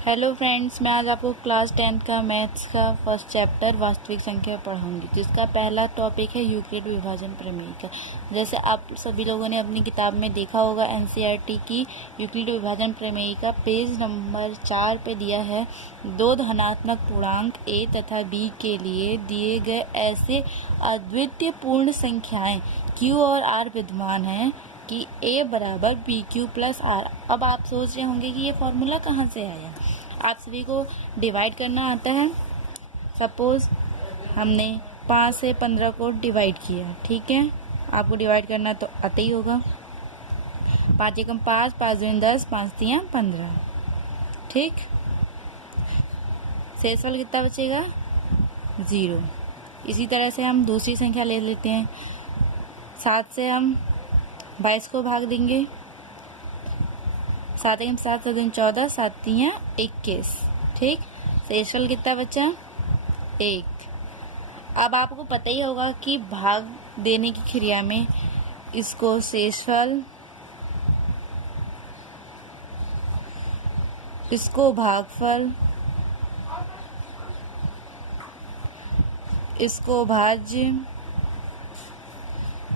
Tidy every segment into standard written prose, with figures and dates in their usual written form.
Hello friends, मैं आज आपको क्लास 10th का मैथ्स का फर्स्ट चैप्टर वास्तविक संख्या पढ़ाऊंगी, जिसका पहला टॉपिक है यूक्लिड विभाजन प्रमेय का। जैसे आप सभी लोगों ने अपनी किताब में देखा होगा, एनसीईआरटी की यूक्लिड विभाजन प्रमेय का पेज नंबर 4 पे दिया है, दो धनात्मक पूर्णांक a तथा b के लिए दिए गए ऐसे अद्वितीय पूर्ण संख्याएं q और r विद्यमान हैं कि a बराबर बी क्यू प्लस आर। अब आप सोच रहे होंगे कि ये फॉर्मूला कहाँ से आया। आप सभी को डिवाइड करना आता है। सपोज हमने 5 से 15 को डिवाइड किया, ठीक है। आपको डिवाइड करना तो आता ही होगा। 5 एकम 5, 5 दूनी 10, 5 तियां 15, ठीक। शेषफल कितना बचेगा? 0। इसी तरह से हम दूसरी संख्या ले लेते हैं। 7 से हम 22 को भाग देंगे। 7 एकम 7, 7 दूनी 14, 7 तियां 21, ठीक। शेषफल कितना बचा? 1। अब आपको पता ही होगा कि भाग देने की क्रिया में इसको शेषफल, इसको भागफल, इसको भाज्य,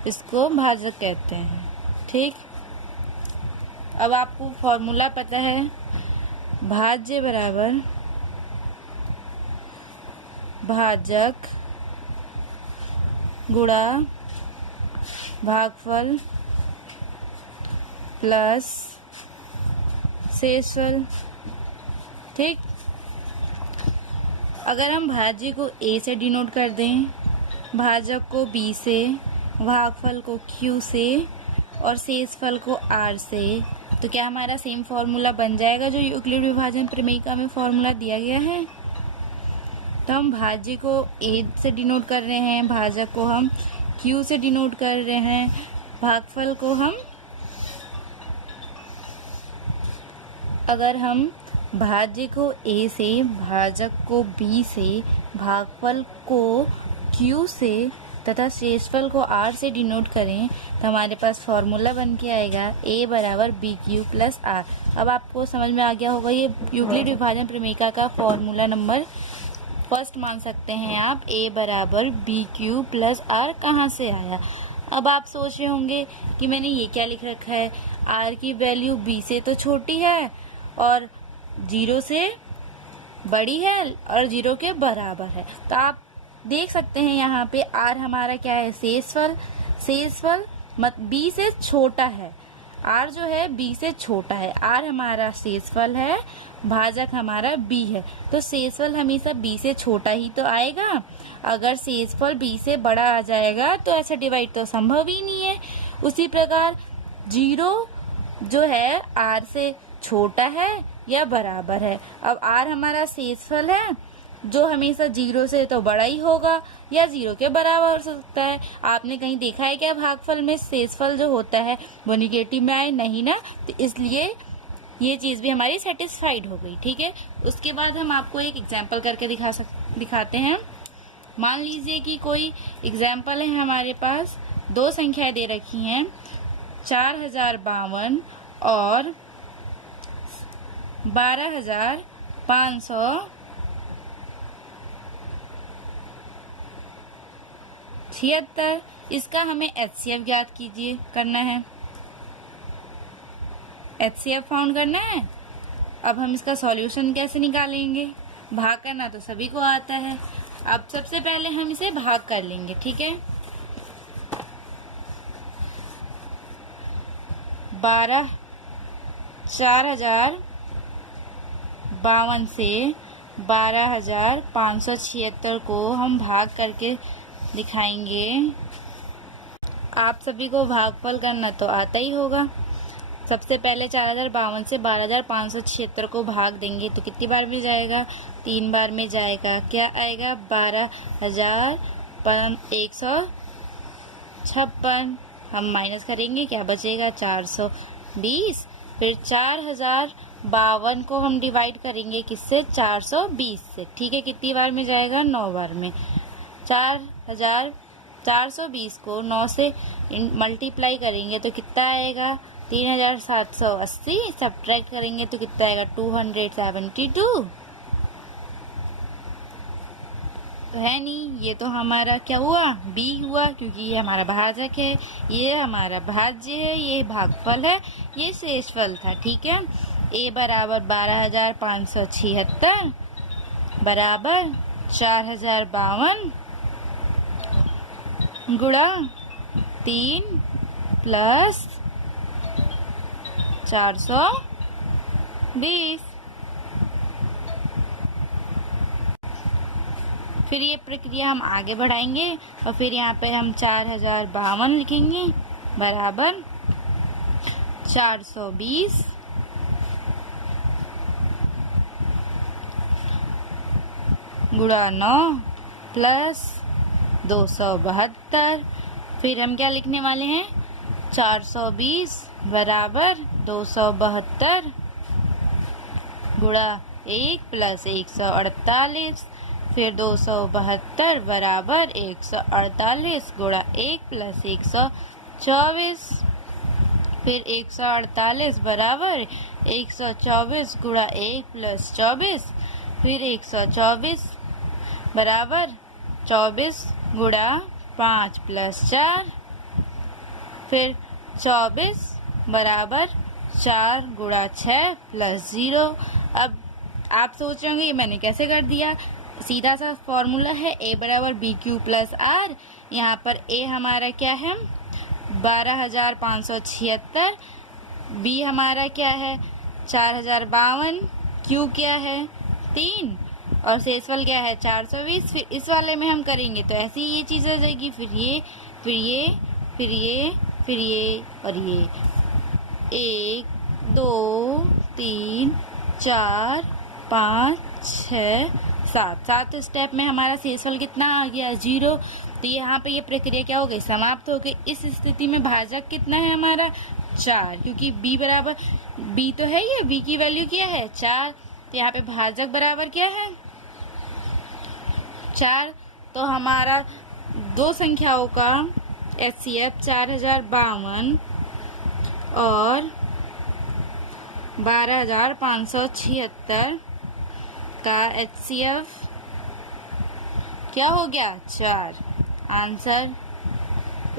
इसको भाजक कहते हैं, ठीक। अब आपको फॉर्मूला पता है, भाज्य बराबर भाजक गुणा भागफल प्लस शेषफल, ठीक। अगर हम भाज्य को a से डिनोट कर दें, भाजक को b से, भागफल को q से और शेषफल को r से, तो क्या हमारा सेम फॉर्मूला बन जाएगा जो यूक्लिड विभाजन प्रमेय में फॉर्मूला दिया गया है। तो हम भाज्य को a से डिनोट कर रहे हैं, भाजक को हम q से डिनोट कर रहे हैं, भागफल को हम, अगर हम भाज्य को a से, भाजक को b से, भागफल को q से तथा शेषफल को r से डिनोट करें तो हमारे पास फॉर्मूला बन के आएगा a बराबर बी क्यू प्लस आर। अब आपको समझ में आ गया होगा, ये यूक्लिड विभाजन प्रमेय का फॉर्मूला नंबर फर्स्ट मान सकते हैं आप। a बराबर बी क्यू प्लस आर कहाँ से आया। अब आप सोच रहे होंगे कि मैंने ये क्या लिख रखा है, r की वैल्यू b से तो छोटी है और 0 से बड़ी है और 0 के बराबर है। तो आप देख सकते हैं यहाँ पे r हमारा क्या है, शेषफल। शेषफल b से छोटा है, r जो है b से छोटा है, r हमारा शेषफल है, भाजक हमारा b है, तो शेषफल हमेशा b से छोटा ही तो आएगा। अगर शेषफल b से बड़ा आ जाएगा तो ऐसा डिवाइड तो संभव ही नहीं है। उसी प्रकार 0 जो है r से छोटा है या बराबर है। अब r हमारा शेषफल है जो हमेशा 0 से तो बड़ा ही होगा या 0 के बराबर हो सकता है। आपने कहीं देखा है क्या भागफल में शेषफल जो होता है वो निगेटिव में आए? नहीं ना, तो इसलिए ये चीज़ भी हमारी सेटिस्फाइड हो गई, ठीक है। उसके बाद हम आपको एक एग्जाम्पल करके दिखाते हैं। मान लीजिए कि कोई एग्जाम्पल है, हमारे पास दो संख्याएं दे रखी हैं, 4052 और 12,576। इसका हमें एचसीएफ ज्ञात कीजिए, करना है, एचसीएफ फाउंड करना है। अब हम इसका सॉल्यूशन कैसे निकालेंगे? भाग करना तो सभी को आता है। अब सबसे पहले हम इसे भाग कर लेंगे, ठीक है। 4052 से 12,576 को हम भाग करके दिखाएंगे। आप सभी को भागफल करना तो आता ही होगा। सबसे पहले 4052 से 12,576 को भाग देंगे तो कितनी बार में जाएगा? 3 बार में जाएगा। क्या आएगा? 12,156। हम माइनस करेंगे, क्या बचेगा? 420। फिर 4052 को हम डिवाइड करेंगे किससे? 420 से, ठीक है। कितनी बार में जाएगा? 9 बार में। 4,420 को 9 से मल्टीप्लाई करेंगे तो कितना आएगा? 3780 सब्ट्रैक्ट करेंगे तो कितना आएगा 272। तो है नहीं, ये तो हमारा क्या हुआ, बी हुआ, क्योंकि ये हमारा भाजक है, ये हमारा भाज्य है, ये भागफल है, ये शेषफल था। ठीक है, ए बराबर 12,576 बराबर 4052 गुणा 3 प्लस 420। फिर ये प्रक्रिया हम आगे बढ़ाएंगे और फिर यहाँ पे हम 4052 लिखेंगे बराबर 420 गुणा 9 प्लस 272। फिर हम क्या लिखने वाले हैं, 420 बराबर 272 गुणा 1 प्लस 148। फिर 272 बराबर 148 गुणा 1 प्लस 124। फिर 148 बराबर 124 गुणा 1 प्लस 24। फिर 124 बराबर 24 गुणा 5 प्लस 4। फिर 24 बराबर 4 गुणा 6 प्लस 0। अब आप सोच रहे होंगे ये मैंने कैसे कर दिया, सीधा सा फॉर्मूला है ए बराबर बी क्यू प्लस आर। यहाँ पर ए हमारा क्या है 12,576, बी हमारा क्या है 4052, क्यू क्या है 3 और शेषफल क्या है 420। फिर इस वाले में हम करेंगे तो ऐसी ये चीज़ हो जाएगी, फिर ये फिर ये फिर ये फिर ये और ये 1 2 3 4 5 6 7 स्टेप में हमारा शेषफल कितना आ गया 0। तो यहाँ पे ये प्रक्रिया क्या हो गई, समाप्त हो गई। इस स्थिति में भाजक कितना है हमारा 4, क्योंकि b बराबर b तो है, ये b की वैल्यू क्या है 4। तो यहाँ पे भाजक बराबर क्या है 4। तो हमारा दो संख्याओं का HCF 4052 और 12,576 का HCF क्या हो गया 4 आंसर।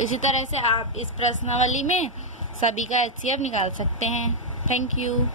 इसी तरह से आप इस प्रश्नावली में सभी का HCF निकाल सकते हैं। Thank you.